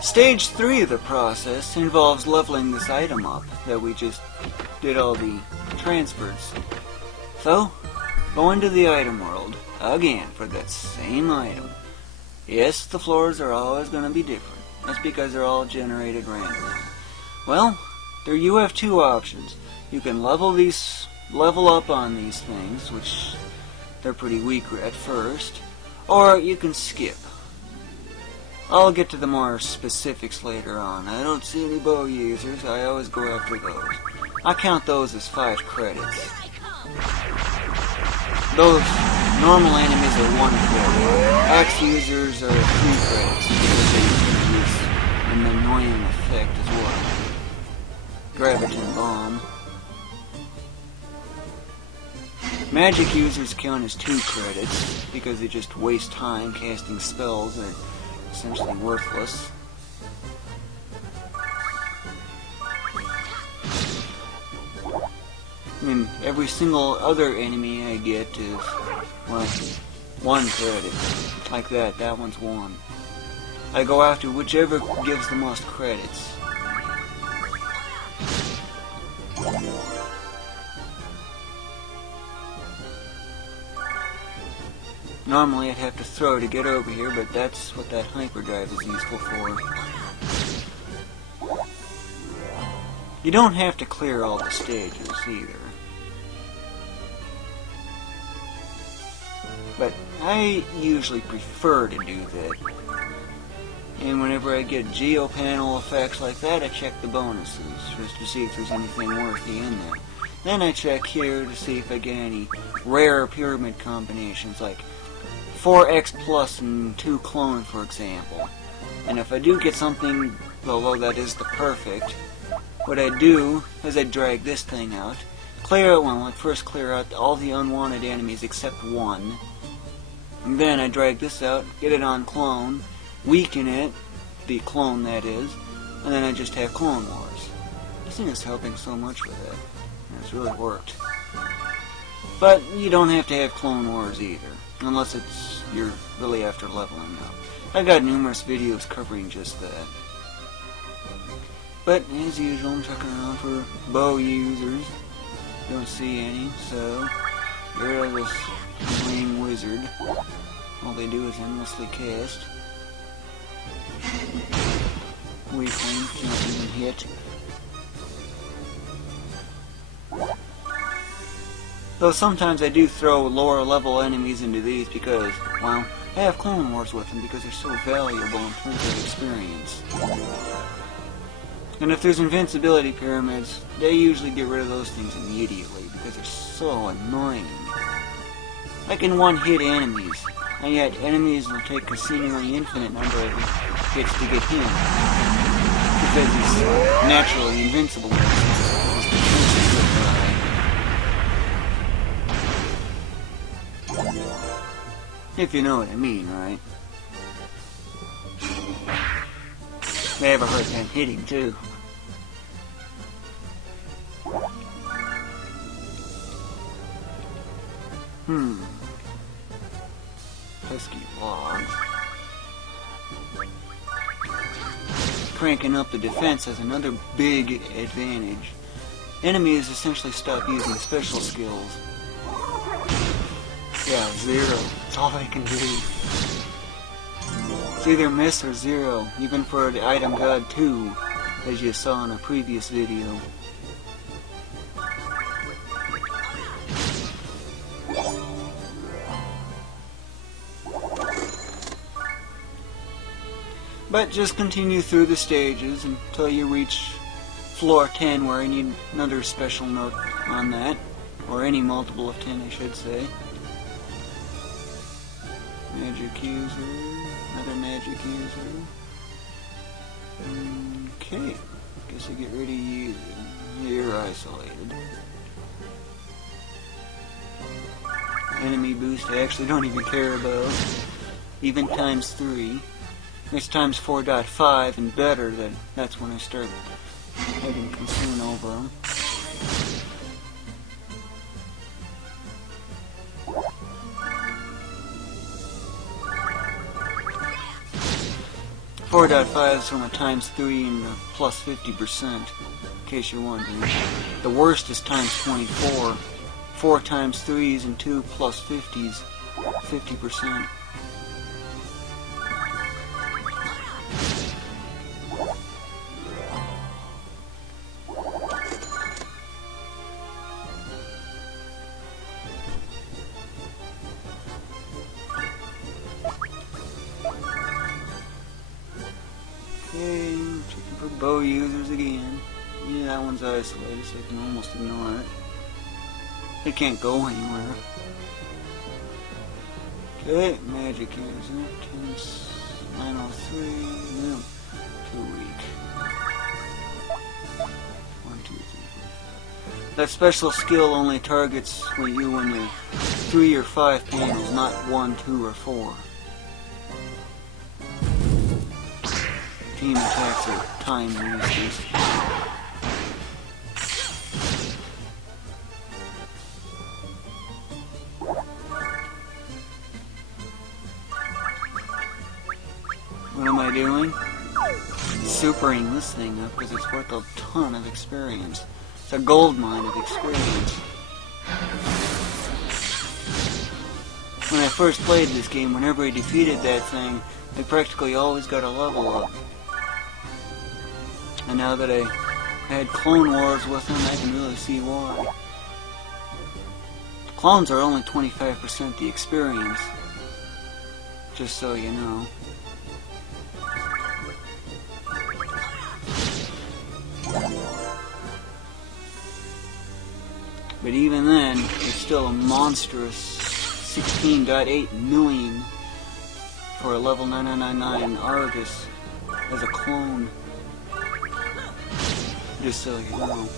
Stage 3 of the process involves leveling this item up that we just did all the transfers. So, go into the item world again for that same item. Yes, the floors are always going to be different. That's because they're all generated randomly. Well, there you have two options. You can level up on these things, which they're pretty weak at first, or you can skip. I'll get to the more specifics later on. I don't see any bow users. I always go after those. I count those as 5 credits. Those normal enemies are 1 credit. Axe users are 3 credits because they introduce an annoying effect as well. Graviton bomb. Magic users count as 2 credits because they just waste time casting spells that are essentially worthless. I mean, every single other enemy I get is, well, 1 credit. Like that, that one's 1. I go after whichever gives the most credits. Normally I'd have to throw to get over here, but that's what that hyperdrive is useful for. You don't have to clear all the stages either. But I usually prefer to do that. And whenever I get geopanel effects like that, I check the bonuses, just to see if there's anything worthy in there. Then I check here to see if I get any rare pyramid combinations, like 4x plus and 2 clone, for example. And if I do get something, although that is the perfect, what I do is I drag this thing out, clear out one, like first clear out all the unwanted enemies except 1. And then I drag this out, get it on clone, weaken it, the clone that is, and then I just have Clone Wars. This thing is helping so much with it. It's really worked. But you don't have to have Clone Wars either, unless you're really after leveling up. I've got numerous videos covering just that. But as usual, I'm checking around for bow users. Don't see any, so get rid of this lame wizard. All they do is endlessly cast. Weakling, can't even hit. Though sometimes I do throw lower level enemies into these because, well, I have Clone Wars with them because they're so valuable in terms of experience. And if there's invincibility pyramids, they usually get rid of those things immediately because they're so annoying. I can one-hit enemies, and yet enemies will take a seemingly infinite number of hits to get him. Because he's naturally invincible. If you know what I mean, right? They have a hard time hitting, too. Pesky logs. Cranking up the defense has another big advantage. Enemies essentially stop using special skills. Yeah, 0. That's all they can do. It's either miss or 0, even for the item god 2, as you saw in a previous video. But just continue through the stages until you reach floor 10, where I need another special note on that, or any multiple of 10 I should say. Magic user, another magic user. Okay, guess I get rid of you. You're isolated. Enemy boost I actually don't even care about. Even times 3. It's times 4.5 and better, that's when I start having concern over them. 4.5 is from a times 3 and a plus 50%, in case you're wondering. The worst is times 24. 4 times 3s and 2 plus 50s, 50%. Okay, checking for bow users again. Yeah, that one's isolated, so I can almost ignore it. It can't go anywhere. Okay, magic user, 903, no, too weak. 1, 2, 3, 4. That special skill only targets when the 3 or 5 panels, not 1, 2, or 4. Team attacks are time wasters. What am I doing? Supering this thing up because it's worth a ton of experience. It's a gold mine of experience. When I first played this game, whenever I defeated that thing, I practically always got a level up. And now that I had Clone Wars with them, I can really see why. Clones are only 25% the experience. Just so you know. But even then, it's still a monstrous 16.8 million for a level 9999 Argus as a clone. Just so you know.